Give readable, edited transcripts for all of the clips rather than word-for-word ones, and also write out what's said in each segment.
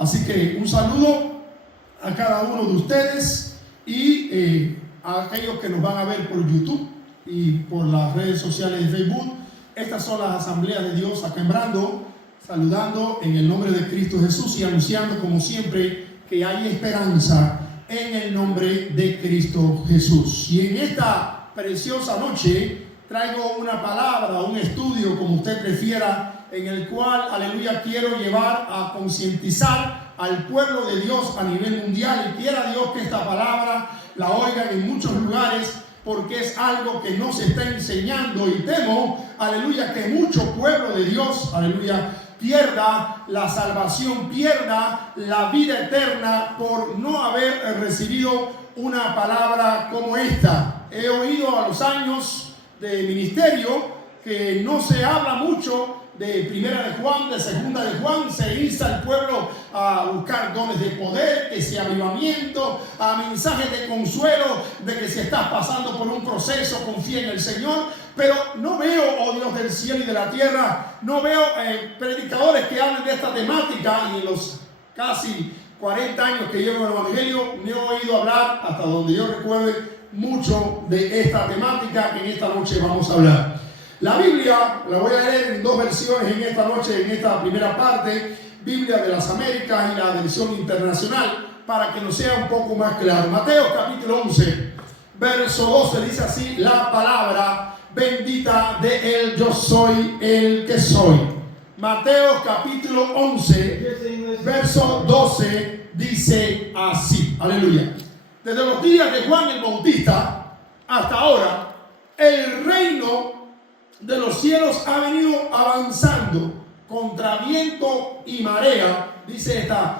Así que un saludo a cada uno de ustedes y a aquellos que nos van a ver por YouTube y por las redes sociales de Facebook. Estas son las asambleas de Dios acá en Brando, saludando en el nombre de Cristo Jesús y anunciando como siempre que hay esperanza en el nombre de Cristo Jesús. Y en esta preciosa noche traigo una palabra, un estudio, como usted prefiera, en el cual, aleluya, quiero llevar a concientizar al pueblo de Dios a nivel mundial. Y quiera Dios que esta palabra la oigan en muchos lugares, porque es algo que no se está enseñando, y temo, aleluya, que mucho pueblo de Dios, aleluya, pierda la salvación, pierda la vida eterna por no haber recibido una palabra como esta. He oído a los años de ministerio que no se habla mucho de primera de Juan, de segunda de Juan. Se insta al pueblo a buscar dones de poder, que sea avivamiento, a mensajes de consuelo, de que si estás pasando por un proceso, confía en el Señor. Pero no veo, oh Dios del cielo y de la tierra, no veo predicadores que hablen de esta temática. Y en los casi 40 años que llevo en el Evangelio, no he oído hablar, hasta donde yo recuerde, mucho de esta temática que en esta noche vamos a hablar. La Biblia la voy a leer en dos versiones en esta noche, en esta primera parte, Biblia de las Américas y la versión internacional, para que nos sea un poco más claro. Mateo capítulo 11, verso 12 dice así la palabra bendita de él: yo soy el que soy. Mateo capítulo 11, verso 12 dice así, aleluya. Desde los días de Juan el Bautista hasta ahora, el reino de los cielos ha venido avanzando contra viento y marea, dice esta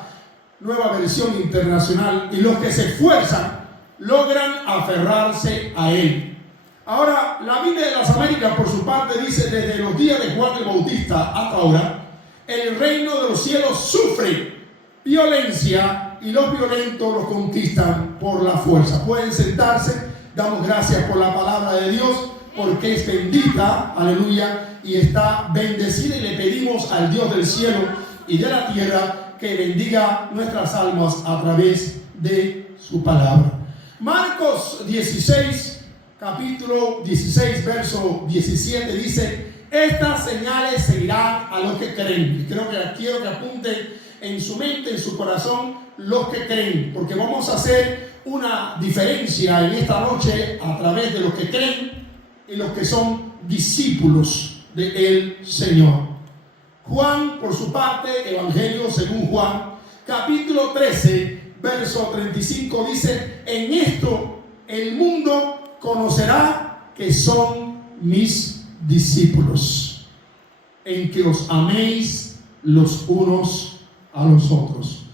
nueva versión internacional, y los que se esfuerzan logran aferrarse a él. Ahora, la Biblia de las Américas, por su parte, dice: desde los días de Juan el Bautista hasta ahora, el reino de los cielos sufre violencia y los violentos los conquistan por la fuerza. Pueden sentarse. Damos gracias por la palabra de Dios, porque es bendita, aleluya, y está bendecida, y le pedimos al Dios del cielo y de la tierra que bendiga nuestras almas a través de su palabra. Marcos 16, capítulo 16, verso 17 dice: estas señales seguirán a los que creen. Y quiero que apunten en su mente, en su corazón, los que creen, porque vamos a hacer una diferencia en esta noche a través de los que creen y los que son discípulos del Señor. Juan, por su parte, Evangelio según Juan, capítulo 13, verso 35 dice: en esto el mundo conocerá que son mis discípulos, en que os améis los unos a los otros.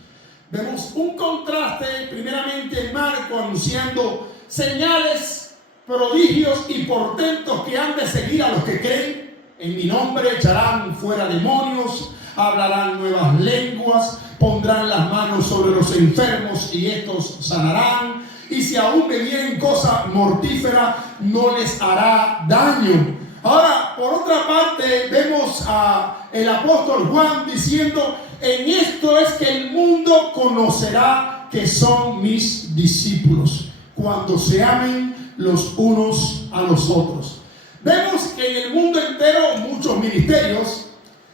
Vemos un contraste primeramente en Marco, anunciando señales, prodigios y portentos que han de seguir a los que creen. En mi nombre echarán fuera demonios, hablarán nuevas lenguas, pondrán las manos sobre los enfermos y estos sanarán, y si aún bebieren cosa mortífera no les hará daño. Ahora, por otra parte, vemos a el apóstol Juan diciendo: en esto es que el mundo conocerá que son mis discípulos, cuando se amen los unos a los otros. Vemos que en el mundo entero muchos ministerios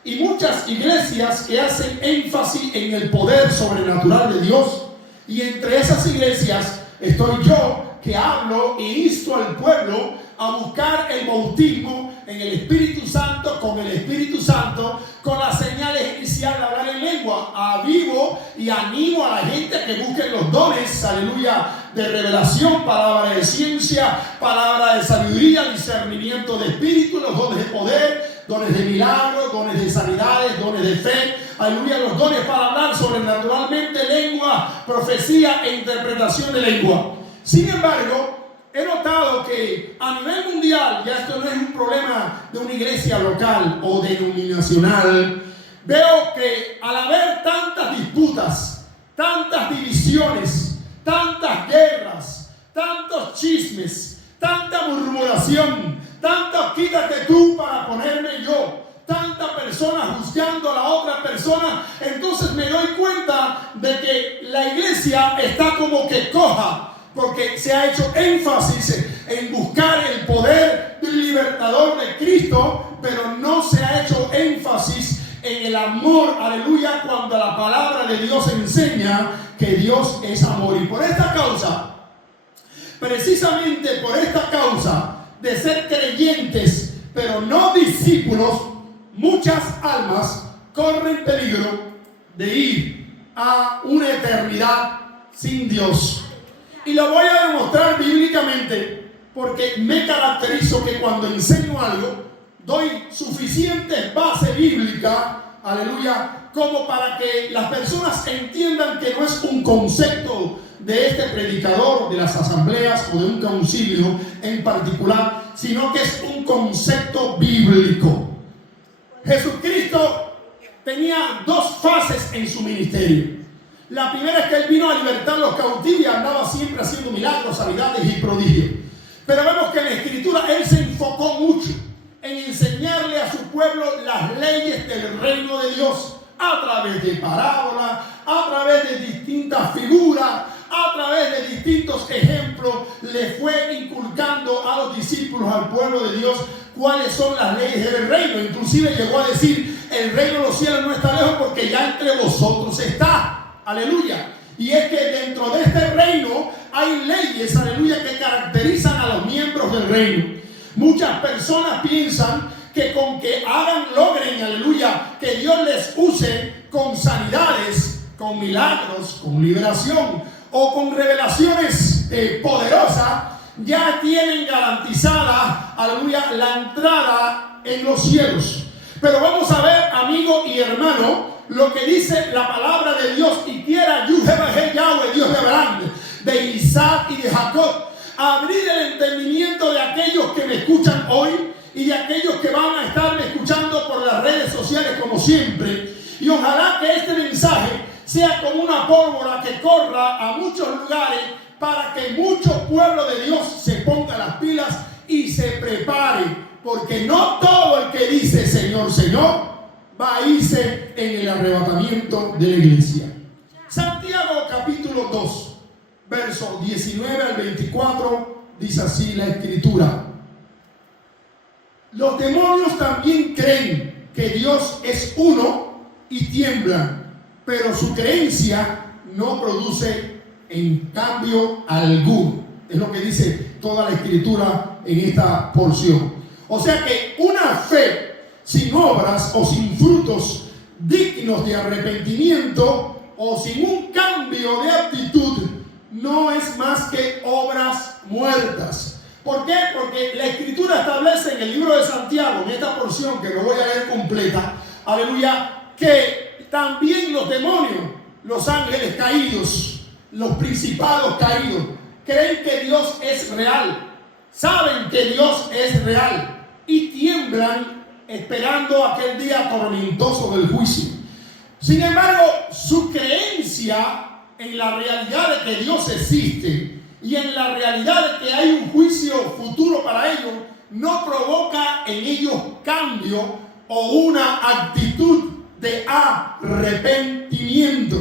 y muchas iglesias que hacen énfasis en el poder sobrenatural de Dios, y entre esas iglesias estoy yo, que hablo e insto al pueblo a buscar el bautismo en el Espíritu Santo, con el Espíritu Santo, con las señales iniciales de hablar en lengua. Avivo y animo a la gente a que busquen los dones, aleluya, de revelación, palabra de ciencia, palabra de sabiduría, discernimiento de espíritu, los dones de poder, dones de milagros, dones de sanidades, dones de fe, aleluya, los dones para hablar sobrenaturalmente, lengua, profecía e interpretación de lengua. Sin embargo, he notado que a nivel mundial, ya esto no es un problema de una iglesia local o denominacional, veo que al haber tantas disputas, tantas divisiones, tantas guerras, tantos chismes, tanta murmuración, tanto quítate tú para ponerme yo, tanta persona persona juzgando a la otra persona, entonces me doy cuenta de que la iglesia está como que coja, porque se ha hecho énfasis en buscar el poder del libertador de Cristo, pero no se ha hecho énfasis en el amor, aleluya, cuando la palabra de Dios enseña que Dios es amor. Y por esta causa, precisamente por esta causa de ser creyentes, pero no discípulos, muchas almas corren peligro de ir a una eternidad sin Dios. Y lo voy a demostrar bíblicamente, porque me caracterizo que cuando enseño algo, doy suficiente base bíblica, aleluya, como para que las personas entiendan que no es un concepto de este predicador, de las asambleas o de un concilio en particular, sino que es un concepto bíblico. Jesucristo tenía dos fases en su ministerio. La primera es que Él vino a libertar a los cautivos y andaba siempre haciendo milagros, sanidades y prodigios. Pero vemos que en la Escritura Él se enfocó mucho en enseñarle a su pueblo las leyes del reino de Dios a través de parábolas, a través de distintas figuras, a través de distintos ejemplos. Le fue inculcando a los discípulos, al pueblo de Dios, cuáles son las leyes del reino. Inclusive llegó a decir: el reino de los cielos no está lejos, porque ya entre vosotros está. Aleluya. Y es que dentro de este reino hay leyes, aleluya, que caracterizan a los miembros del reino. Muchas personas piensan que con que logren, aleluya, que Dios les use con sanidades, con milagros, con liberación o con revelaciones poderosas, ya tienen garantizada, aleluya, la entrada en los cielos. Pero vamos a ver, amigo y hermano, lo que dice la palabra de Dios: y quiera Yahweh, Dios de Abraham, de Isaac y de Jacob, abrir el entendimiento de aquellos que me escuchan hoy y de aquellos que van a estarme escuchando por las redes sociales como siempre. Y ojalá que este mensaje sea como una pólvora que corra a muchos lugares, para que mucho pueblo de Dios se ponga las pilas y se prepare, porque no todo el que dice Señor, Señor va a irse en el arrebatamiento de la iglesia. Santiago capítulo 2, versos 19 al 24, dice así la Escritura: los demonios también creen que Dios es uno y tiemblan, pero su creencia no produce en cambio alguno. Es lo que dice toda la Escritura en esta porción. O sea que una fe sin obras o sin frutos dignos de arrepentimiento, o sin un cambio de actitud, no es más que obras muertas. ¿Por qué? Porque la Escritura establece en el libro de Santiago, en esta porción que no voy a leer completa, aleluya, que también los demonios, los ángeles caídos, los principados caídos, creen que Dios es real, saben que Dios es real y tiemblan esperando aquel día tormentoso del juicio. Sin embargo, su creencia en la realidad de que Dios existe y en la realidad de que hay un juicio futuro para ellos, no provoca en ellos cambio o una actitud de arrepentimiento.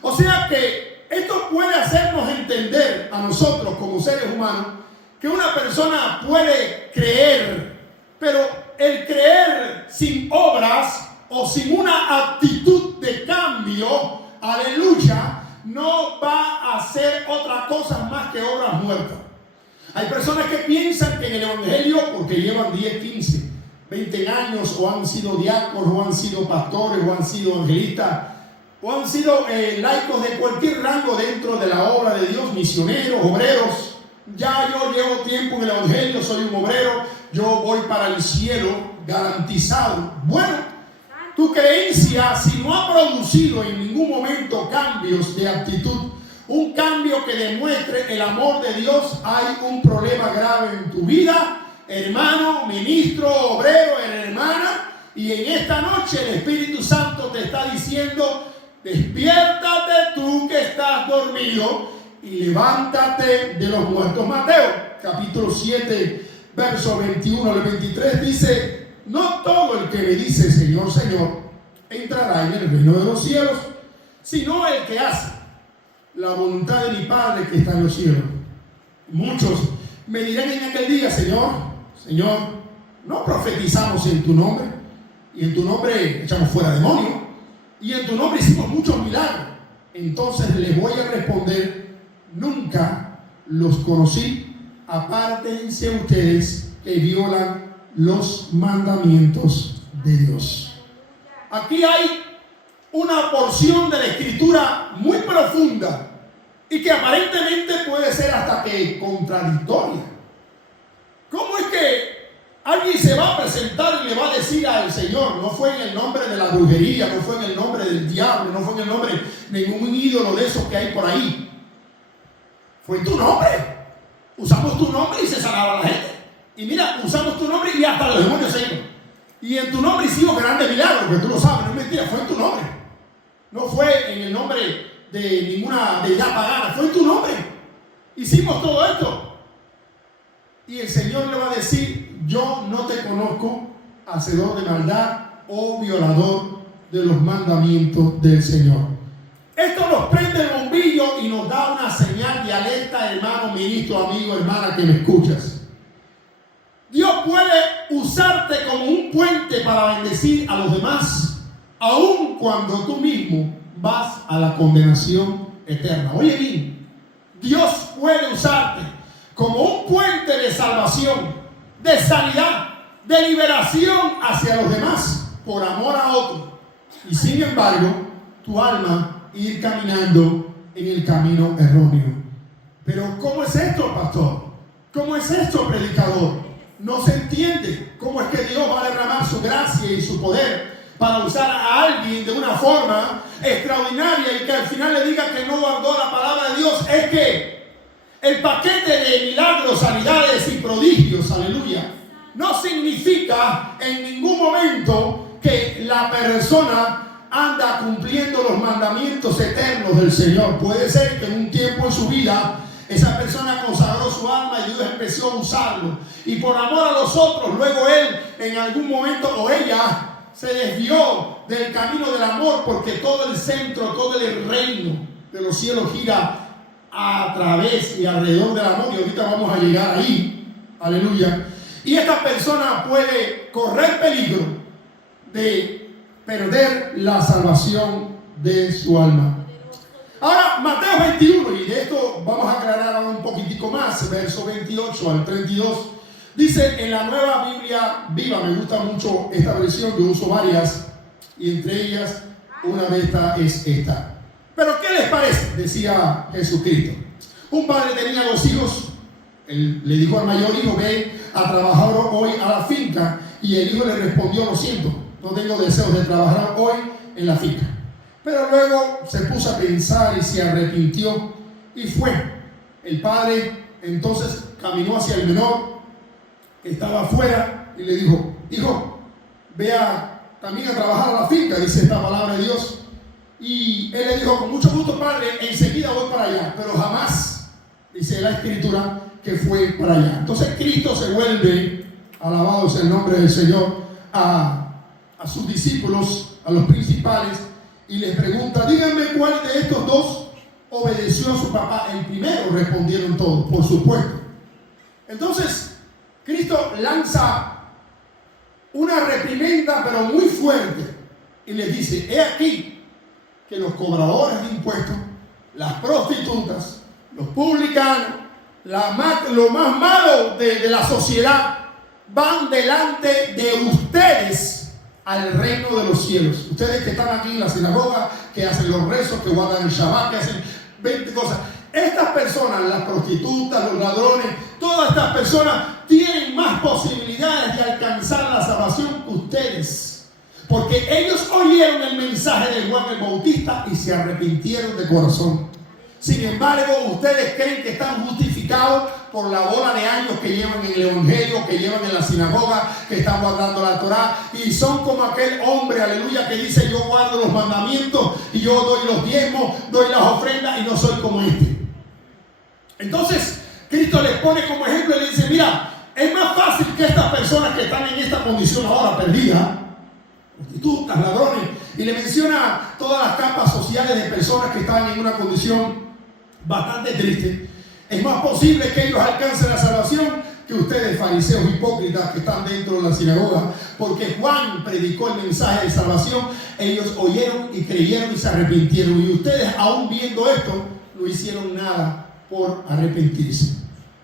O sea que esto puede hacernos entender a nosotros como seres humanos que una persona puede creer, pero el creer sin obras o sin una actitud de cambio, aleluya, no va a hacer otra cosa más que obras muertas. Hay personas que piensan que en el evangelio, porque llevan 10, 15, 20 años, o han sido diáconos, o han sido pastores, o han sido evangelistas, o han sido laicos de cualquier rango dentro de la obra de Dios, misioneros, obreros. Ya yo llevo tiempo en el evangelio, soy un obrero, yo voy para el cielo garantizado. Bueno, tu creencia, si no ha producido en ningún momento cambios de actitud, un cambio que demuestre el amor de Dios, hay un problema grave en tu vida, hermano, ministro, obrero, hermana. Y en esta noche el Espíritu Santo te está diciendo: despiértate tú que estás dormido y levántate de los muertos. Mateo capítulo 7, verso 21 al 23 dice: no todo el que me dice Señor, Señor, entrará en el reino de los cielos, sino el que hace la voluntad de mi Padre que está en los cielos. Muchos me dirán en aquel día, Señor, Señor, no profetizamos en tu nombre, y en tu nombre echamos fuera demonios, y en tu nombre hicimos muchos milagros. Entonces les voy a responder, nunca los conocí, apártense ustedes que violan los mandamientos de Dios. Aquí hay una porción de la Escritura muy profunda y que aparentemente puede ser hasta que contradictoria. ¿Cómo es que alguien se va a presentar y le va a decir al Señor, no fue en el nombre de la brujería, no fue en el nombre del diablo, no fue en el nombre de ningún ídolo de esos que hay por ahí, fue en tu nombre, usamos tu nombre y se sanaba la gente, y mira, usamos tu nombre y hasta los demonios se iban, y en tu nombre hicimos grandes milagros, porque tú lo sabes, no es mentira, fue en tu nombre, no fue en el nombre de ninguna deidad pagana, fue en tu nombre, hicimos todo esto. Y el Señor le va a decir, yo no te conozco, hacedor de maldad o violador de los mandamientos del Señor. Esto nos prende el bombillo y nos da una señal de alerta, hermano, ministro, amigo, hermana, que me escuchas. Dios puede usarte como un puente para bendecir a los demás, aun cuando tú mismo vas a la condenación eterna. Oye bien, Dios puede usarte como un puente de salvación, de sanidad, de liberación hacia los demás, por amor a otros. Y sin embargo, tu alma ir caminando en el camino erróneo. Pero ¿cómo es esto, pastor? ¿Cómo es esto, predicador? No se entiende cómo es que Dios va a derramar su gracia y su poder para usar a alguien de una forma extraordinaria y que al final le diga que no guardó la palabra de Dios. Es que el paquete de milagros, sanidades y prodigios, aleluya, no significa en ningún momento que la persona anda cumpliendo los mandamientos eternos del Señor. Puede ser que en un tiempo en su vida esa persona consagró su alma y Dios empezó a usarlo. Y por amor a los otros, luego él en algún momento o ella se desvió del camino del amor, porque todo el centro, todo el reino de los cielos gira a través y alrededor del amor, y ahorita vamos a llegar ahí, aleluya. Y esta persona puede correr peligro de perder la salvación de su alma. Ahora, Mateo 21, y de esto vamos a aclarar ahora un poquitico más, verso 28 al 32, dice en la Nueva Biblia Viva, me gusta mucho esta versión, yo uso varias, y entre ellas una de estas es esta. Pero ¿qué les parece? Decía Jesucristo. Un padre tenía 2 hijos. Él le dijo al mayor hijo, ve a trabajar hoy a la finca. Y el hijo le respondió, lo siento, no tengo deseos de trabajar hoy en la finca. Pero luego se puso a pensar y se arrepintió y fue. El padre entonces caminó hacia el menor que estaba afuera y le dijo, hijo, vea también a trabajar a la finca, dice esta palabra de Dios. Y él le dijo, con mucho gusto, padre, enseguida voy para allá. Pero jamás, dice la Escritura, que fue para allá. Entonces Cristo se vuelve, alabado sea el nombre del Señor, a sus discípulos, a los principales, y les pregunta, díganme cuál de estos 2 obedeció a su papá. El primero, respondieron todos, por supuesto. Entonces Cristo lanza una reprimenda, pero muy fuerte, y les dice, he aquí que los cobradores de impuestos, las prostitutas, los publicanos, lo más malo de la sociedad, van delante de ustedes al reino de los cielos. Ustedes que están aquí en la sinagoga, que hacen los rezos, que guardan el Shabbat, que hacen 20 cosas. Estas personas, las prostitutas, los ladrones, todas estas personas tienen más posibilidades de alcanzar la salvación que ustedes. Porque ellos oyeron el mensaje de Juan el Bautista y se arrepintieron de corazón. Sin embargo, ustedes creen que están justificados por la bola de años que llevan en el Evangelio, que llevan en la sinagoga, que están guardando la Torá. Y son como aquel hombre, aleluya, que dice, yo guardo los mandamientos y yo doy los diezmos, doy las ofrendas y no soy como este. Entonces, Cristo les pone como ejemplo y le dice, mira, Es más fácil que estas personas que están en esta condición ahora perdida, prostitutas, ladrones, y le menciona todas las capas sociales de personas que están en una condición bastante triste. Es más posible que ellos alcancen la salvación que ustedes, fariseos hipócritas que están dentro de la sinagoga, porque Juan predicó el mensaje de salvación. Ellos oyeron y creyeron y se arrepintieron, y ustedes, aún viendo esto, no hicieron nada por arrepentirse.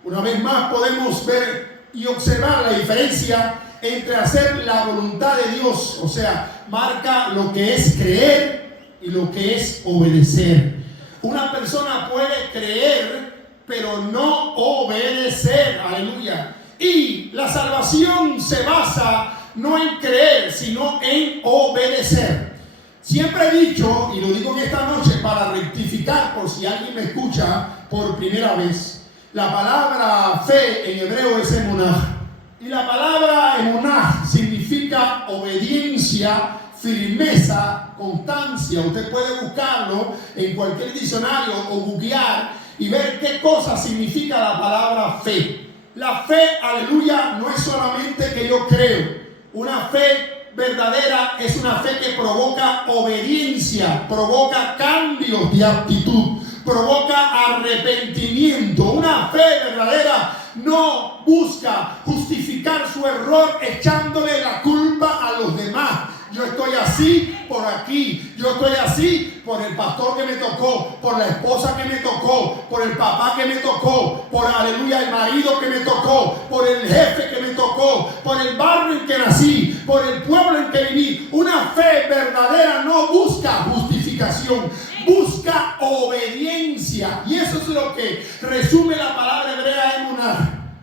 Una vez más podemos ver y observar la diferencia entre hacer la voluntad de Dios, o sea, marca lo que es creer y lo que es obedecer. Una persona puede creer pero no obedecer, aleluya. Y la salvación se basa no en creer, sino en obedecer. Siempre he dicho, y lo digo en esta noche para rectificar por si alguien me escucha por primera vez, la palabra fe en hebreo es emunah. Y la palabra emunah significa obediencia, firmeza, constancia. Usted puede buscarlo en cualquier diccionario o googlear y ver qué cosa significa la palabra fe. La fe, aleluya, no es solamente que yo creo. Una fe verdadera es una fe que provoca obediencia, provoca cambios de actitud, provoca arrepentimiento. Una fe verdadera no busca justificar su error echándole la culpa a los demás. Yo estoy así por aquí, yo estoy así por el pastor que me tocó, por la esposa que me tocó, por el papá que me tocó, por, aleluya, el marido que me tocó, por el jefe que me tocó, por el barrio en que nací, por el pueblo en que viví. Una fe verdadera no busca justificación, busca obediencia. Y eso es lo que resume la palabra hebrea emunah,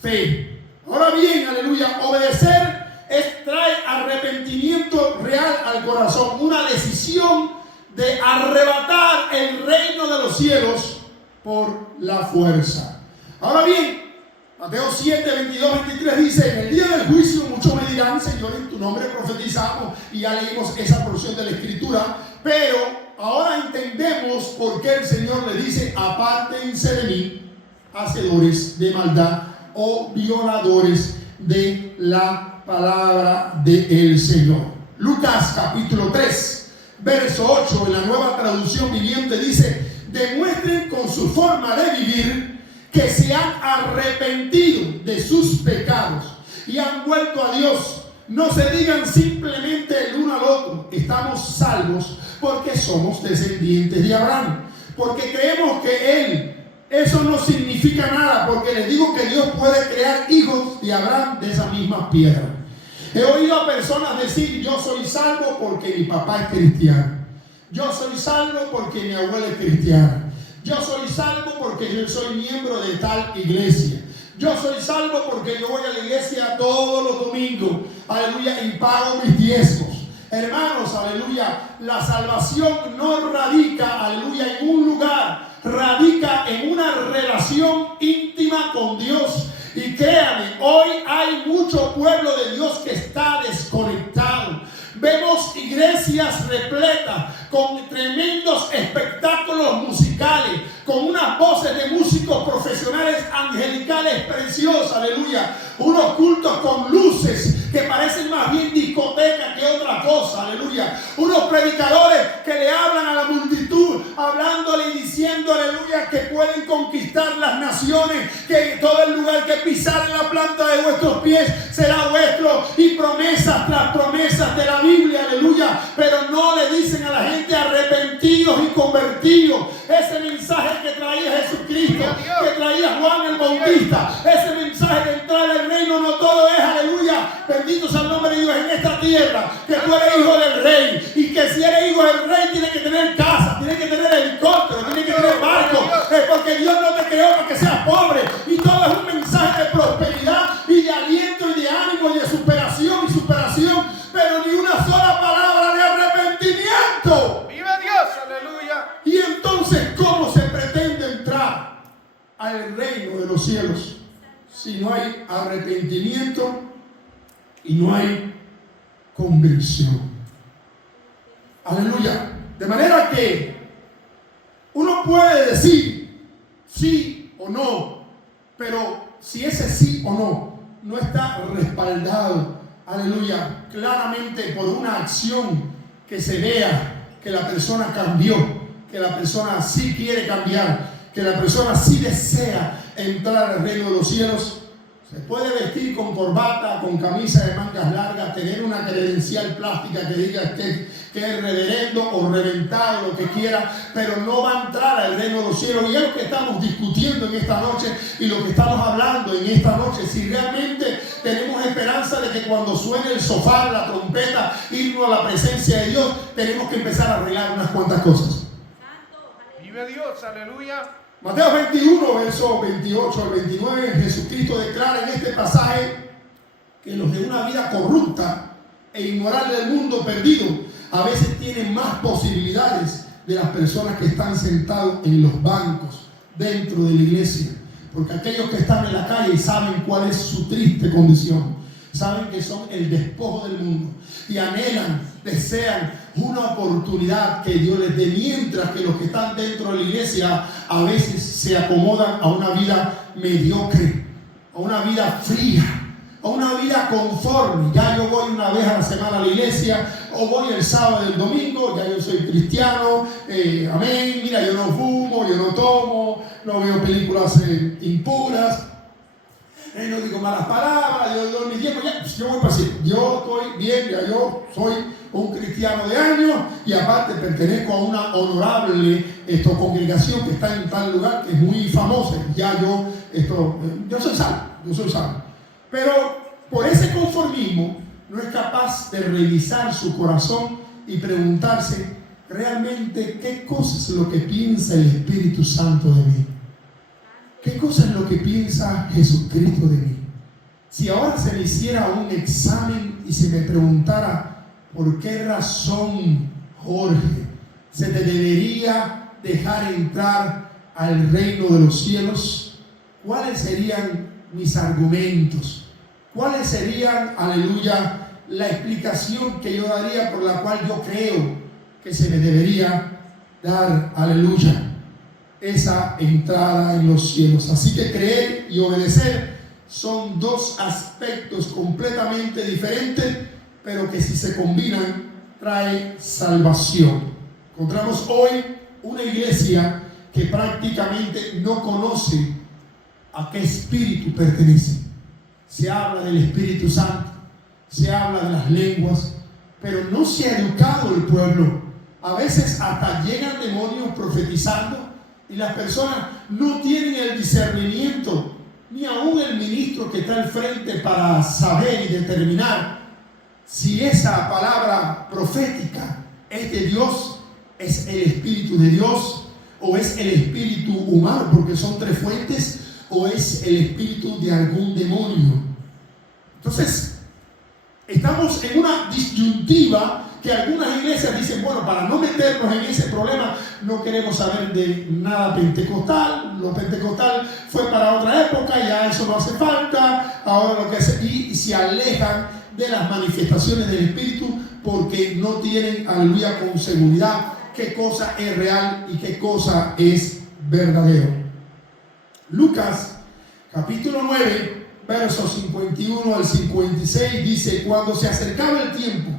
fe. Ahora bien, aleluya, obedecer trae arrepentimiento real al corazón, una decisión de arrebatar el reino de los cielos por la fuerza. Ahora bien, Mateo 7, 22, 23 dice: en el día del juicio muchos me dirán, Señor, en tu nombre profetizamos, y ya leímos esa porción de la escritura, pero ahora entendemos por qué el Señor le dice: apártense de mí, hacedores de maldad o violadores de la palabra del Señor. Lucas capítulo 3, verso 8, en la Nueva Traducción Viviente dice: demuestren con su forma de vivir que se han arrepentido de sus pecados y han vuelto a Dios. No se digan simplemente el uno al otro: estamos salvos porque somos descendientes de Abraham, porque creemos que Él. Eso no significa nada, porque les digo que Dios puede crear hijos de Abraham de esa misma piedra. He oído a personas decir: yo soy salvo porque mi papá es cristiano, yo soy salvo porque mi abuela es cristiana, yo soy salvo porque yo soy miembro de tal iglesia, yo soy salvo porque yo voy a la iglesia todos los domingos, aleluya, y pago mis diezmos. Hermanos, aleluya, la salvación no radica, aleluya, en un lugar, radica en una relación íntima con Dios. Y créanme, hoy hay mucho pueblo de Dios que está desconectado. Vemos iglesias repletas con tremendos espectáculos musicales, con unas voces de músicos profesionales angelicales preciosas, aleluya. Unos cultos con luces que parecen más bien discoteca que otra cosa, aleluya. Unos predicadores que le hablan a la multitud, hablándole y diciendo, aleluya, que pueden conquistar las naciones, que todo el lugar que pisar en la planta de vuestros pies será vuestro, y promesas tras promesas de la Biblia, aleluya. Pero no le dicen a la gente: arrepentidos y convertidos. Ese mensaje que traía Jesucristo, que traía Juan el Bautista, ese mensaje de entrar al reino, no todo es, aleluya, bendito sea el nombre de Dios en esta tierra, que tú eres hijo del rey, y que si eres hijo del rey tienes que tener casa, tienes que tener helicóptero, tienes que tener barco, porque Dios no te creó para que seas pobre. Y todo es un mensaje de prosperidad y de aliento y de ánimo y de superación, pero ni una sola palabra de arrepentimiento. ¡Viva Dios! ¡Aleluya! Y entonces, ¿cómo se pretende entrar al reino de los cielos si no hay arrepentimiento y no hay conversión? Aleluya. De manera que uno puede decir sí o no, pero si ese sí o no está respaldado, aleluya, claramente por una acción que se vea que la persona cambió, que la persona sí quiere cambiar, que la persona sí desea entrar al reino de los cielos, se puede vestir con corbata, con camisa de mangas largas, tener una credencial plástica que diga que es reverendo o reventado, lo que quiera, pero no va a entrar al reino de los cielos. Y es lo que estamos discutiendo en esta noche y lo que estamos hablando en esta noche. Si realmente tenemos esperanza de que cuando suene el sofá, la trompeta, irnos a la presencia de Dios, tenemos que empezar a arreglar unas cuantas cosas. Vive Dios, aleluya. Mateo 21, versos 28 al 29, Jesucristo declara en este pasaje que los de una vida corrupta e inmoral del mundo perdido a veces tienen más posibilidades de las personas que están sentados en los bancos dentro de la iglesia, porque aquellos que están en la calle saben cuál es su triste condición, saben que son el despojo del mundo y anhelan, desean una oportunidad que Dios les dé, mientras que los que están dentro de la iglesia a veces se acomodan a una vida mediocre, a una vida fría, a una vida conforme. Ya yo voy una vez a la semana a la iglesia, o voy el sábado y el domingo, ya yo soy cristiano, amén, mira, yo no fumo, yo no tomo, no veo películas impuras, no digo malas palabras, yo doy mi tiempo, ya, yo voy para así, yo estoy bien, ya yo soy un cristiano de años y aparte pertenezco a una honorable congregación que está en tal lugar que es muy famosa, ya yo soy salvo, pero por ese conformismo no es capaz de revisar su corazón y preguntarse realmente qué cosa es lo que piensa el Espíritu Santo de mí. ¿Qué cosa es lo que piensa Jesucristo de mí? Si ahora se me hiciera un examen y se me preguntara por qué razón, Jorge, se te debería dejar entrar al reino de los cielos, ¿cuáles serían mis argumentos? ¿Cuáles serían, aleluya, la explicación que yo daría por la cual yo creo que se me debería dar, aleluya, esa entrada en los cielos? Así que creer y obedecer son dos aspectos completamente diferentes, pero que si se combinan trae salvación. Encontramos hoy una iglesia que prácticamente no conoce a qué espíritu pertenece. Se habla del Espíritu Santo, se habla de las lenguas, pero no se ha educado el pueblo. A veces hasta llegan demonios profetizando y las personas no tienen el discernimiento, ni aún el ministro que está al frente para saber y determinar si esa palabra profética es de Dios, es el Espíritu de Dios o es el espíritu humano, porque son tres fuentes, o es el espíritu de algún demonio. Entonces, estamos en una disyuntiva que algunas iglesias dicen, bueno, para no meternos en ese problema, no queremos saber de nada pentecostal, lo pentecostal fue para otra época, ya eso no hace falta, ahora lo que hace, y se alejan de las manifestaciones del Espíritu porque no tienen, aleluya, con seguridad qué cosa es real y qué cosa es verdadero. Lucas, capítulo 9, versos 51 al 56, dice: cuando se acercaba el tiempo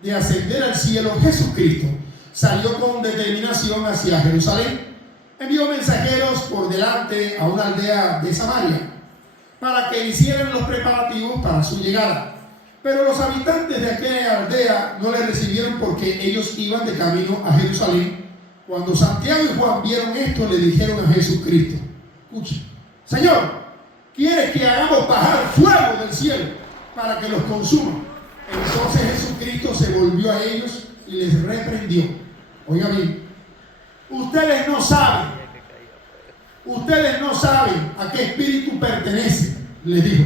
de ascender al cielo, Jesucristo salió con determinación hacia Jerusalén. Envió mensajeros por delante a una aldea de Samaria para que hicieran los preparativos para su llegada. Pero los habitantes de aquella aldea no le recibieron porque ellos iban de camino a Jerusalén. Cuando Santiago y Juan vieron esto, le dijeron a Jesucristo: escucha, Señor, ¿quieres que hagamos bajar fuego del cielo para que los consuma? Entonces Jesucristo se volvió a ellos y les reprendió. Oiga bien, ustedes no saben a qué espíritu pertenece, les dijo,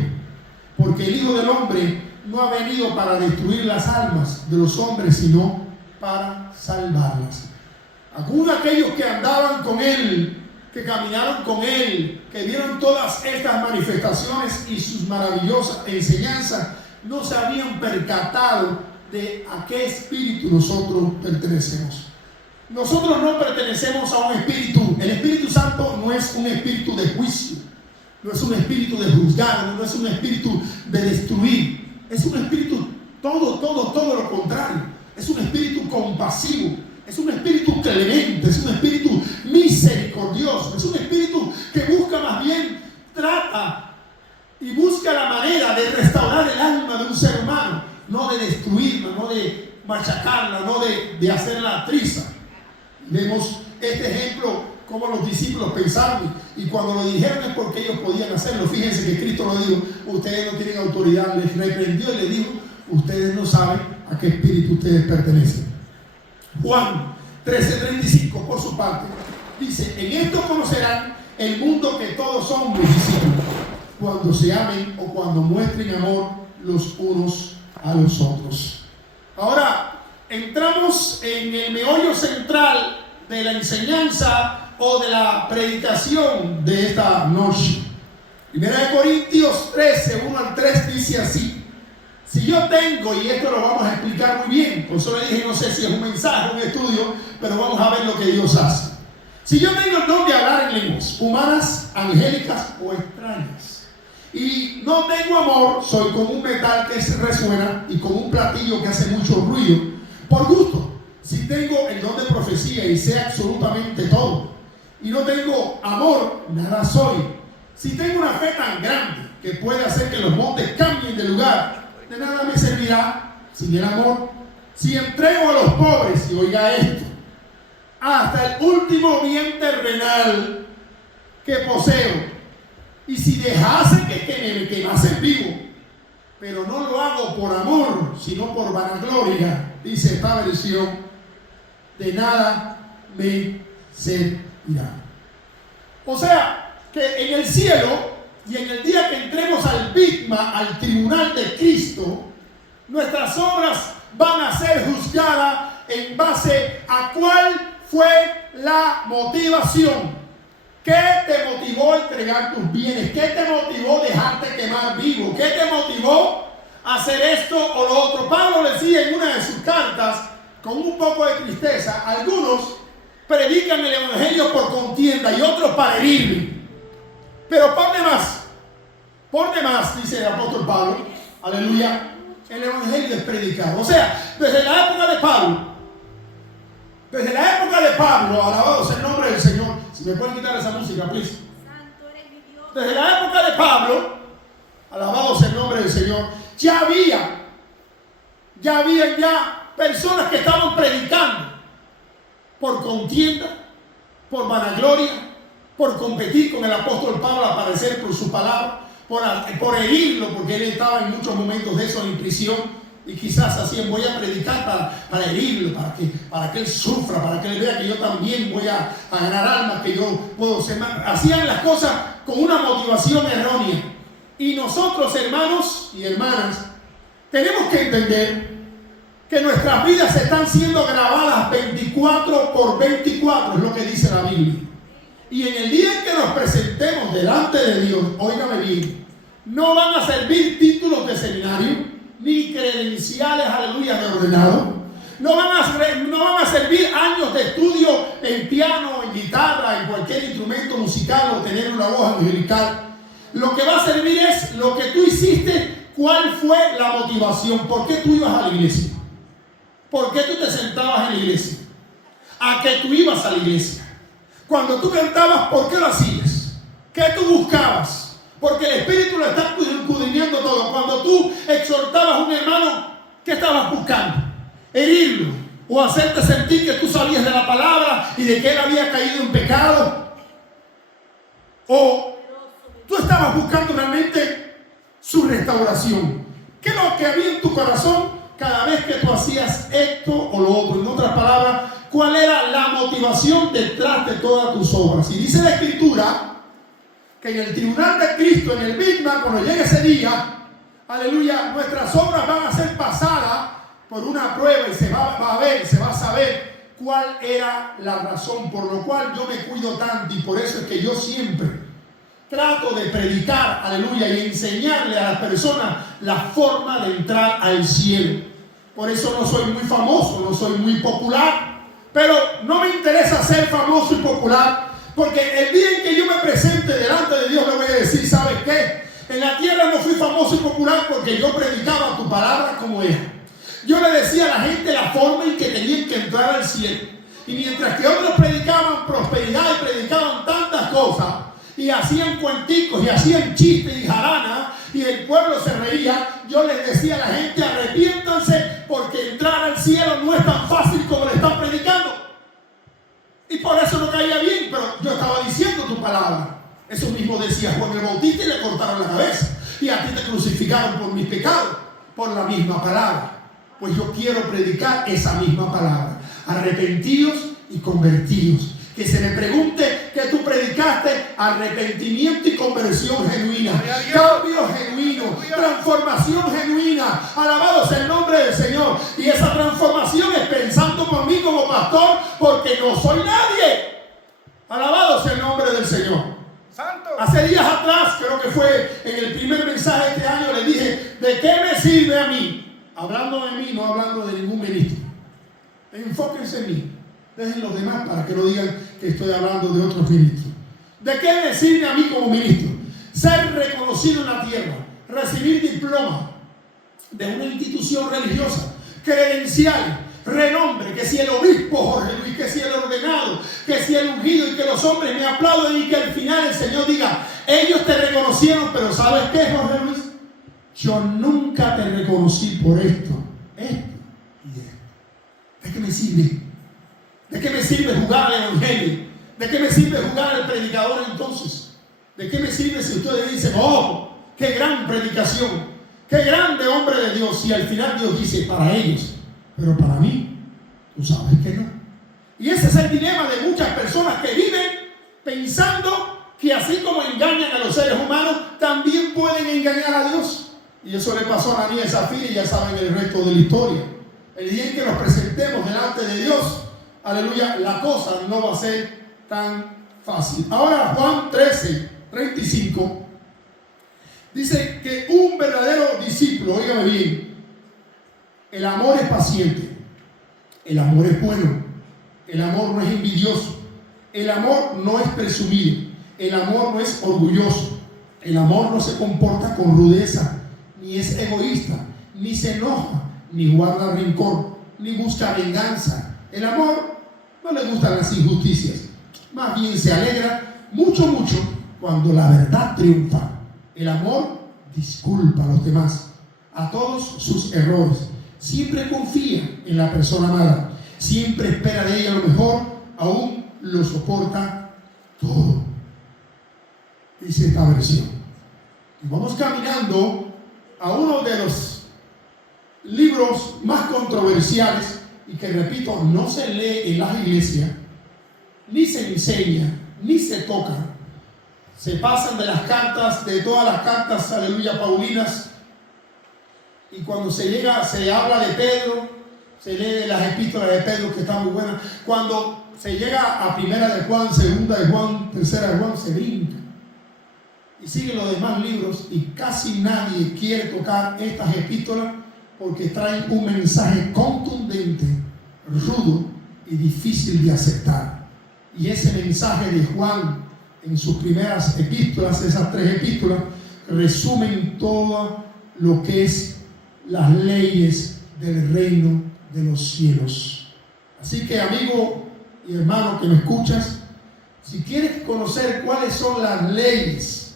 porque el Hijo del Hombre no ha venido para destruir las almas de los hombres, sino para salvarlas. Algunos de aquellos que andaban con él, que caminaron con él, que vieron todas estas manifestaciones y sus maravillosas enseñanzas, no se habían percatado de a qué espíritu nosotros pertenecemos. Nosotros no pertenecemos a un espíritu. El Espíritu Santo no es un espíritu de juicio. No es un espíritu de juzgar, no es un espíritu de destruir. Es un espíritu todo lo contrario. Es un espíritu compasivo. Es un espíritu clemente. Es un espíritu misericordioso. Es un espíritu que busca más bien, trata y busca la manera de restaurar el alma de un ser humano. No de destruirla, no de machacarla, no de hacerla triza. Vemos este ejemplo, como los discípulos pensaron, y cuando lo dijeron es porque ellos podían hacerlo. Fíjense que Cristo lo dijo: ustedes no tienen autoridad. Les reprendió y les dijo: ustedes no saben a qué espíritu ustedes pertenecen. Juan 13:35, por su parte, dice: en esto conocerán el mundo que todos son mis discípulos, cuando se amen o cuando muestren amor los unos a los otros. Ahora entramos en el meollo central de la enseñanza o de la predicación de esta noche. 1 Corintios 13, 1 al 3 dice así: si yo tengo, y esto lo vamos a explicar muy bien, por eso le dije, no sé si es un mensaje, un estudio, pero vamos a ver lo que Dios hace. Si yo tengo el don de hablar en lenguas humanas, angélicas o extrañas, y no tengo amor, soy como un metal que se resuena y como un platillo que hace mucho ruido, por gusto. Si tengo el don de profecía y sé absolutamente todo, y no tengo amor, nada soy. Si tengo una fe tan grande que puede hacer que los montes cambien de lugar, de nada me servirá sin el amor. Si entrego a los pobres, y oiga esto, hasta el último bien terrenal que poseo, y si dejase que me quemasen vivo, pero no lo hago por amor, sino por vanagloria, dice esta versión, de nada me servirá. O sea, que en el cielo y en el día que entremos al bigma, al tribunal de Cristo, nuestras obras van a ser juzgadas en base a cuál fue la motivación. ¿Qué te motivó a entregar tus bienes? ¿Qué te motivó a dejarte quemar vivo? ¿Qué te motivó a hacer esto o lo otro? Pablo decía en una de sus cartas, con un poco de tristeza: algunos predican el evangelio por contienda y otros para herirme. Pero por demás, dice el apóstol Pablo, aleluya, el evangelio es predicado. O sea, desde la época de Pablo, alabado sea el nombre del Señor. Si me pueden quitar esa música, please. Desde la época de Pablo, alabado sea el nombre del Señor, ya había personas que estaban predicando por contienda, por vanagloria, por competir con el apóstol Pablo, aparecer por su palabra, por herirlo, porque él estaba en muchos momentos de eso en prisión. Y quizás así: voy a predicar para herirlo, para que él sufra, para que él vea que yo también voy a ganar almas, que yo puedo ser más. Hacían las cosas con una motivación errónea. Y nosotros, hermanos y hermanas, tenemos que entender que nuestras vidas están siendo grabadas 24 por 24, es lo que dice la Biblia. Y en el día en que nos presentemos delante de Dios, óigame bien, no van a servir títulos de seminario, ni credenciales, aleluya, de ordenado. No van a servir años de estudio en piano, en guitarra, en cualquier instrumento musical o tener una voz angelical. Lo que va a servir es lo que tú hiciste. ¿Cuál fue la motivación? ¿Por qué tú ibas a la iglesia? ¿Por qué tú te sentabas en la iglesia? ¿A qué tú ibas a la iglesia? Cuando tú cantabas, ¿por qué lo hacías? ¿Qué tú buscabas? Porque el Espíritu lo está escudriñando todo. Cuando tú exhortabas a un hermano, ¿qué estabas buscando? ¿Herirlo? ¿O hacerte sentir que tú sabías de la palabra y de que él había caído en pecado? ¿O tú estabas buscando realmente su restauración? ¿Qué es lo que había en tu corazón cada vez que tú hacías esto o lo otro? En otras palabras, ¿cuál era la motivación detrás de todas tus obras? Y dice la Escritura que en el tribunal de Cristo, en el bigma, cuando llegue ese día, aleluya, nuestras obras van a ser pasadas por una prueba y se va a saber cuál era la razón por lo cual yo me cuido tanto. Y por eso es que yo siempre trato de predicar, aleluya, y enseñarle a las personas la forma de entrar al cielo. Por eso no soy muy famoso, no soy muy popular, pero no me interesa ser famoso y popular, porque el día en que yo me presente delante de Dios le voy a decir: En la tierra no fui famoso y popular porque yo predicaba tu palabra como era. Yo le decía a la gente la forma en que tenían que entrar al cielo. Y mientras que otros predicaban prosperidad y predicaban tantas cosas, y hacían cuenticos y hacían chistes y jaranas, y el pueblo se reía, yo les decía a la gente: arrepiéntanse, porque entrar al cielo no es tan fácil como le están predicando. Y por eso no caía bien, pero yo estaba diciendo tu palabra. Eso mismo decía Juan el Bautista y le cortaron la cabeza. Y a ti te crucificaron por mis pecados, por la misma palabra. Pues yo quiero predicar esa misma palabra. Arrepentidos y convertidos. Que se le pregunte que tú predicaste: arrepentimiento y conversión genuina, cambio genuino, transformación genuina. Alabado sea el nombre del Señor. Y esa transformación es pensando por mí como pastor, porque no soy nadie. Alabado sea el nombre del Señor. Santo. Hace días atrás, creo que fue en el primer mensaje de este año, le dije: ¿de qué me sirve a mí? Hablando de mí, no hablando de ningún ministro. Enfóquense en mí. Dejen los demás para que no digan que estoy hablando de otros ministros. ¿De qué me sirve a mí como ministro? Ser reconocido en la tierra, recibir diploma de una institución religiosa, credencial, renombre, que si el obispo Jorge Luis, que si el ordenado, que si el ungido, y que los hombres me aplauden, y que al final el Señor diga: ellos te reconocieron, pero ¿sabes qué, Jorge Luis? Yo nunca te reconocí por esto y esto. ¿De qué me sirve? ¿De qué me sirve jugar al evangelio? ¿De qué me sirve jugar al predicador entonces? ¿De qué me sirve si ustedes dicen: oh, qué gran predicación, qué grande hombre de Dios? Y al final Dios dice: para ellos, pero para mí, tú sabes que no. Y ese es el dilema de muchas personas que viven pensando que así como engañan a los seres humanos, también pueden engañar a Dios. Y eso le pasó a Ananías y Zafira, y ya saben el resto de la historia. El día en que nos presentemos delante de Dios, aleluya, la cosa no va a ser tan fácil. Ahora Juan 13:35 dice que un verdadero discípulo, óigame bien, el amor es paciente, el amor es bueno, el amor no es envidioso, el amor no es presumido, el amor no es orgulloso, el amor no se comporta con rudeza, ni es egoísta, ni se enoja, ni guarda rencor, ni busca venganza. El amor no le gustan las injusticias, más bien se alegra mucho cuando la verdad triunfa. El amor disculpa a los demás, a todos sus errores, siempre confía en la persona amada, siempre espera de ella lo mejor, aún lo soporta todo. Dice esta versión. Y vamos caminando a uno de los libros más controversiales, y que, repito, no se lee en las iglesias, ni se enseña, ni se toca. Se pasan de las cartas, de todas las cartas, aleluya, paulinas, y cuando se llega, se habla de Pedro, se lee las epístolas de Pedro, que están muy buenas. Cuando se llega a primera de Juan, segunda de Juan, tercera de Juan, se brinca. Y siguen los demás libros, y casi nadie quiere tocar estas epístolas, porque traen un mensaje contundente, rudo y difícil de aceptar. Y ese mensaje de Juan en sus primeras epístolas, esas 3 epístolas, resumen todo lo que es las leyes del reino de los cielos. Así que, amigo y hermano que me escuchas, si quieres conocer cuáles son las leyes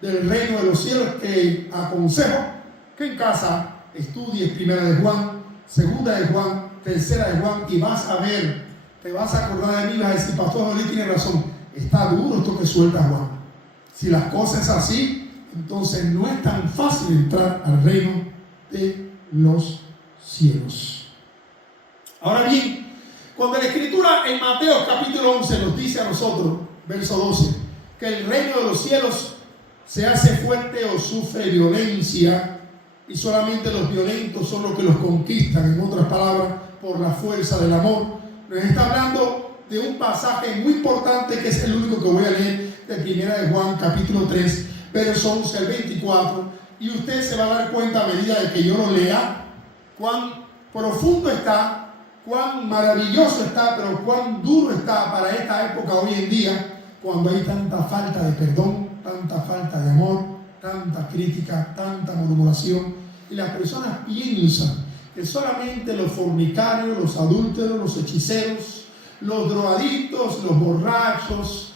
del reino de los cielos, te aconsejo que en casa estudies primera de Juan, segunda de Juan, tercera de Juan, y vas a ver, te vas a acordar de mí, vas a decir: pastor Jolí tiene razón, está duro esto que suelta Juan. Si las cosas es así, entonces no es tan fácil entrar al reino de los cielos. Ahora bien, cuando la Escritura en Mateo capítulo 11 nos dice a nosotros, verso 12, que el reino de los cielos se hace fuerte o sufre violencia, y solamente los violentos son los que los conquistan, en otras palabras, por la fuerza del amor, nos está hablando de un pasaje muy importante, que es el único que voy a leer, de primera de Juan capítulo 3, verso 11 al 24, y usted se va a dar cuenta a medida de que yo lo lea cuán profundo está, cuán maravilloso está, pero cuán duro está para esta época hoy en día, cuando hay tanta falta de perdón, tanta falta de amor, tanta crítica, tanta murmuración, y las personas piensan que solamente los fornicarios, los adúlteros, los hechiceros, los drogadictos, los borrachos,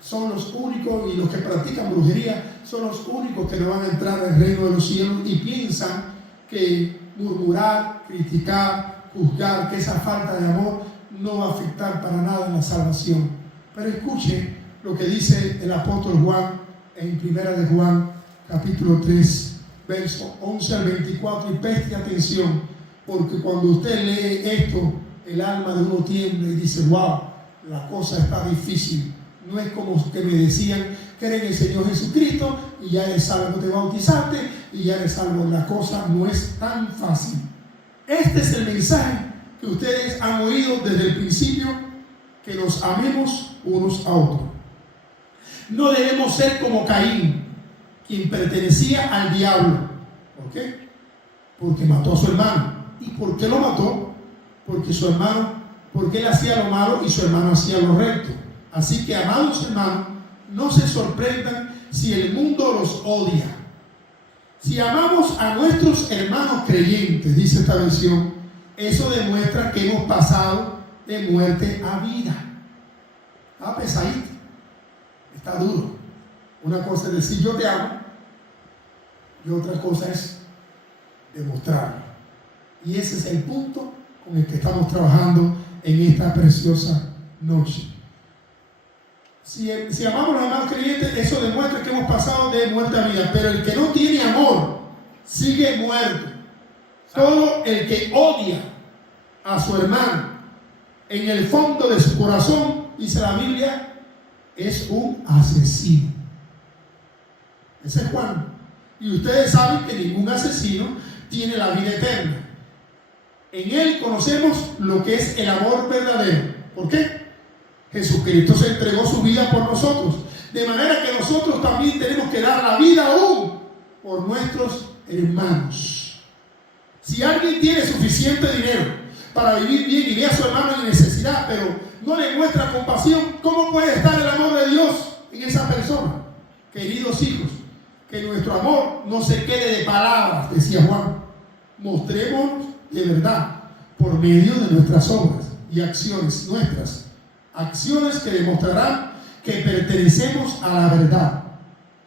son los únicos, y los que practican brujería son los únicos que no van a entrar al reino de los cielos, y piensan que murmurar, criticar, juzgar, que esa falta de amor no va a afectar para nada en la salvación. Pero escuchen lo que dice el apóstol Juan en 1 de Juan capítulo 3, verso 11 al 24, y preste atención, porque cuando usted lee esto, el alma de uno tiembla y dice: wow, la cosa está difícil. No es como que me decían: cree en el Señor Jesucristo y ya eres salvo, te bautizaste y ya eres salvo. La cosa no es tan fácil. Este es el mensaje que ustedes han oído desde el principio, que nos amemos unos a otros. No debemos ser como Caín, quien pertenecía al diablo. ¿Por qué? Porque mató a su hermano. ¿Y por qué lo mató? Porque él hacía lo malo y su hermano hacía lo recto. Así que, amados hermanos, no se sorprendan si el mundo los odia. Si amamos a nuestros hermanos creyentes, dice esta versión, eso demuestra que hemos pasado de muerte a vida. Está pesadito, está duro. Una cosa es decir yo te amo, y otra cosa es demostrarlo. Y ese es el punto con el que estamos trabajando en esta preciosa noche. Si amamos a los hermanos creyentes, eso demuestra que hemos pasado de muerte a vida. Pero el que no tiene amor sigue muerto. Todo el que odia a su hermano en el fondo de su corazón, dice la Biblia, es un asesino. Ese es Juan. Y ustedes saben que ningún asesino tiene la vida eterna. En él conocemos lo que es el amor verdadero. ¿Por qué? Jesucristo se entregó su vida por nosotros, de manera que nosotros también tenemos que dar la vida aún por nuestros hermanos. Si alguien tiene suficiente dinero para vivir bien y ve a su hermano en necesidad, pero no le muestra compasión, ¿cómo puede estar el amor de Dios en esa persona? Queridos hijos, que nuestro amor no se quede de palabras, decía Juan. Mostrémonos de verdad por medio de nuestras obras y acciones nuestras. Acciones que demostrarán que pertenecemos a la verdad.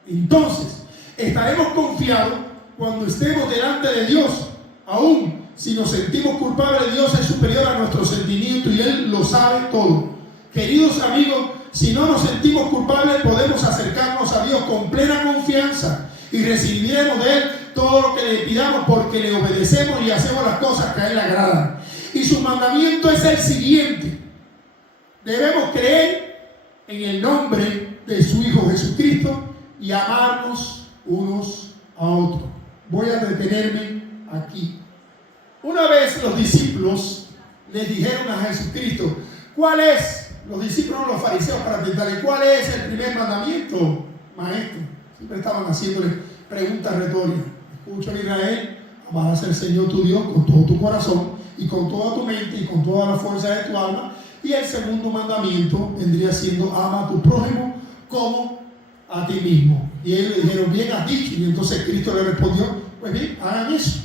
Entonces, estaremos confiados cuando estemos delante de Dios. Aún si nos sentimos culpables, Dios es superior a nuestro sentimiento y Él lo sabe todo. Queridos amigos, si no nos sentimos culpables, podemos acercarnos a Dios con plena confianza y recibiremos de Él todo lo que le pidamos, porque le obedecemos y hacemos las cosas que a Él le agradan. Y su mandamiento es el siguiente: debemos creer en el nombre de su Hijo Jesucristo y amarnos unos a otros. Voy a detenerme aquí. Una vez los discípulos les dijeron a Jesucristo, ¿cuál es? Los discípulos, los fariseos, para preguntarle, ¿cuál es el primer mandamiento, maestro? Siempre estaban haciéndole preguntas retóricas. Escucha, Israel, amarás al Señor tu Dios con todo tu corazón y con toda tu mente y con toda la fuerza de tu alma. Y el segundo mandamiento vendría siendo: ama a tu prójimo como a ti mismo. Y ellos le dijeron, bien has dicho. Y entonces Cristo le respondió, pues bien, hagan eso.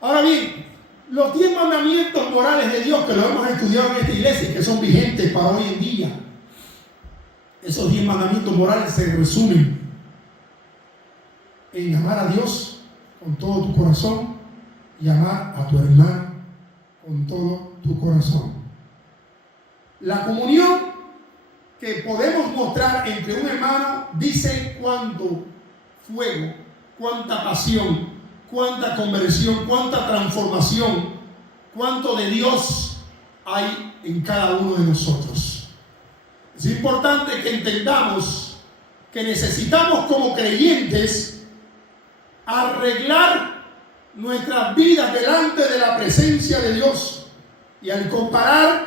Ahora bien, los 10 mandamientos morales de Dios, que lo hemos estudiado en esta iglesia y que son vigentes para hoy en día, esos 10 mandamientos morales se resumen en amar a Dios con todo tu corazón y amar a tu hermano con todo tu corazón. La comunión que podemos mostrar entre un hermano dice cuánto fuego, cuánta pasión, cuánta conversión, cuánta transformación, cuánto de Dios hay en cada uno de nosotros. Es importante que entendamos que necesitamos, como creyentes, arreglar nuestras vidas delante de la presencia de Dios. Y al comparar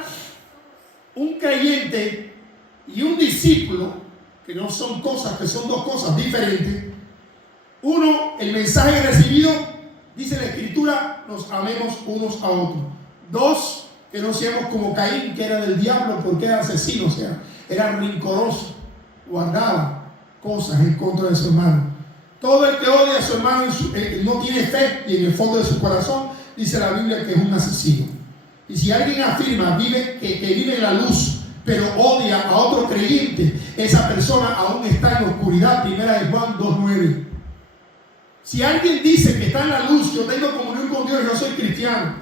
un creyente y un discípulo, que no son cosas, que son dos cosas diferentes. Uno, el mensaje recibido, dice la Escritura, nos amemos unos a otros. Dos, que no seamos como Caín, que era del diablo porque era asesino, o sea, era rencoroso, guardaba cosas en contra de su hermano. Todo el que odia a su hermano no tiene fe, y en el fondo de su corazón dice la Biblia que es un asesino. Y si alguien afirma que vive en la luz, pero odia a otro creyente, esa persona aún está en oscuridad. Primera de Juan 2:9. Si alguien dice que está en la luz, yo tengo comunión con Dios, yo soy cristiano,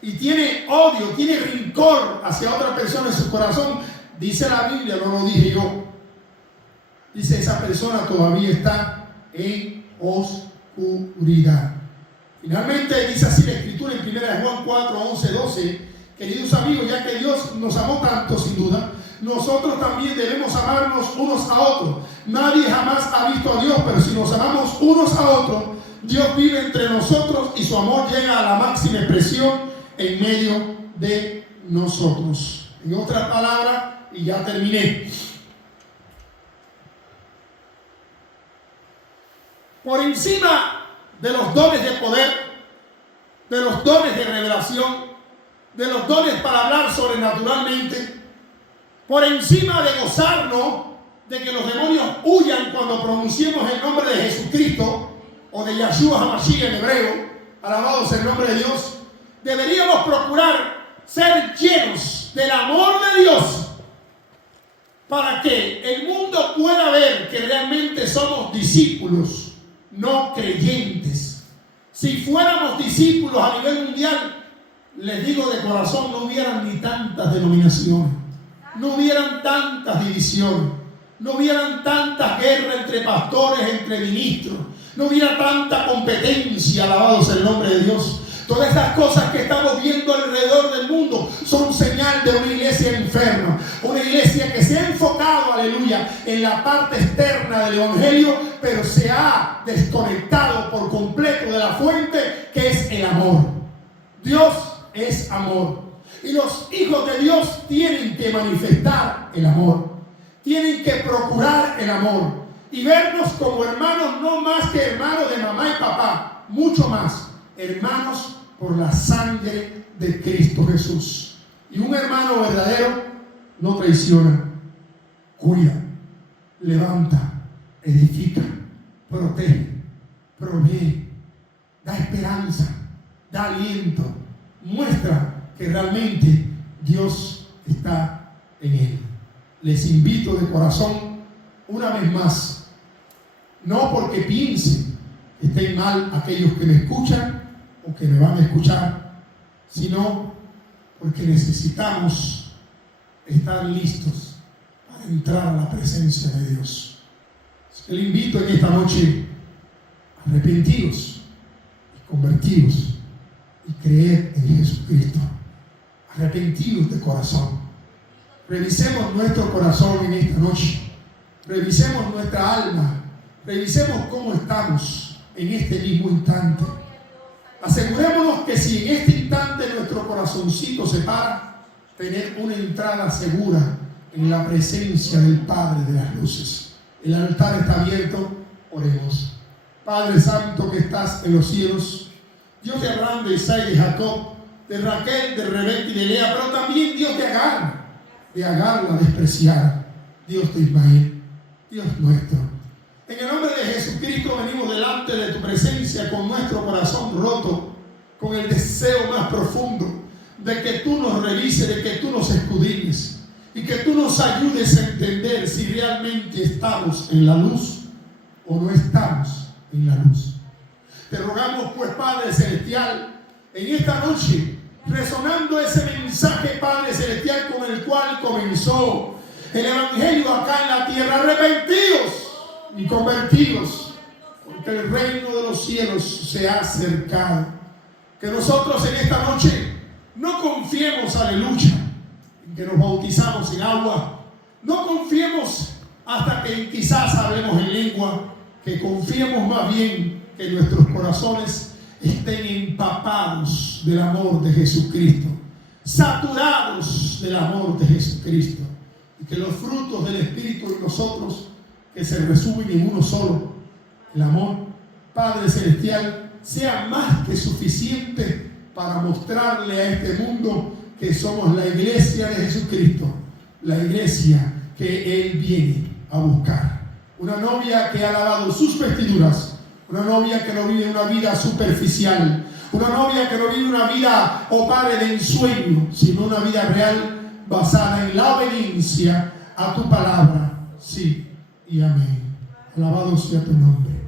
y tiene odio, tiene rencor hacia otra persona en su corazón, dice la Biblia, no lo dije yo, dice esa persona todavía está en oscuridad. Finalmente dice así la Escritura en 1 Juan 4, 11, 12. Queridos amigos, ya que Dios nos amó tanto, sin duda, nosotros también debemos amarnos unos a otros. Nadie jamás ha visto a Dios, pero si nos amamos unos a otros, Dios vive entre nosotros y su amor llega a la máxima expresión en medio de nosotros. En otras palabras, y ya terminé, por encima de los dones de poder, de los dones de revelación, de los dones para hablar sobrenaturalmente, por encima de gozarnos de que los demonios huyan cuando pronunciemos el nombre de Jesucristo o de Yahshua HaMashiach en hebreo, alabado sea el nombre de Dios, deberíamos procurar ser llenos del amor de Dios para que el mundo pueda ver que realmente somos discípulos, no creyentes. Si fuéramos discípulos a nivel mundial, les digo de corazón, no hubieran ni tantas denominaciones, no hubieran tantas divisiones, no hubieran tantas guerras entre pastores, entre ministros, no hubiera tanta competencia, alabado sea el nombre de Dios. Todas estas cosas que estamos viendo alrededor del mundo son señal de una iglesia enferma, una iglesia que se ha enfocado, aleluya, en la parte externa del evangelio, pero se ha desconectado por completo de la fuente que es el amor. Dios es amor, y los hijos de Dios tienen que manifestar el amor, tienen que procurar el amor y vernos como hermanos, no más que hermanos de mamá y papá, mucho más, hermanos por la sangre de Cristo Jesús. Y un hermano verdadero no traiciona, cuida, levanta, edifica, protege, provee, da esperanza, da aliento, muestra que realmente Dios está en él. Les invito de corazón una vez más, no porque piensen que estén mal aquellos que me escuchan o que me van a escuchar, sino porque necesitamos estar listos para entrar a la presencia de Dios. Le invito en esta noche a arrepentiros y convertiros y creer en Jesucristo. Arrepentidos de corazón. Revisemos nuestro corazón en esta noche. Revisemos nuestra alma. Revisemos cómo estamos en este mismo instante. Asegurémonos que si en este instante nuestro corazoncito se para, tener una entrada segura en la presencia del Padre de las luces. El altar está abierto. Oremos. Padre Santo que estás en los cielos, Dios de Abraham, de Isaac, de Jacob, de Raquel, de Rebeca y de Lea, pero también Dios de Agar la despreciada, Dios de Ismael, Dios nuestro. En el nombre de Jesucristo venimos delante de tu presencia con nuestro corazón roto, con el deseo más profundo de que tú nos revises, de que tú nos escudriñes y que tú nos ayudes a entender si realmente estamos en la luz o no estamos en la luz. Te rogamos pues, Padre Celestial, en esta noche, resonando ese mensaje, Padre Celestial, con el cual comenzó el Evangelio acá en la tierra, arrepentidos y convertidos, porque el reino de los cielos se ha acercado. Que nosotros en esta noche no confiemos, aleluya, en que nos bautizamos en agua, no confiemos hasta que quizás hablemos en lengua, que confiemos más bien que nuestros corazones estén empapados del amor de Jesucristo, saturados del amor de Jesucristo, y que los frutos del Espíritu en nosotros, que se resumen en uno solo, el amor, Padre Celestial, sea más que suficiente para mostrarle a este mundo que somos la iglesia de Jesucristo, la iglesia que Él viene a buscar. Una novia que ha lavado sus vestiduras. Una novia que no vive una vida superficial. Una novia que no vive una vida, oh Padre, de ensueño, sino una vida real basada en la obediencia a tu palabra. Sí y amén. Alabado sea tu nombre.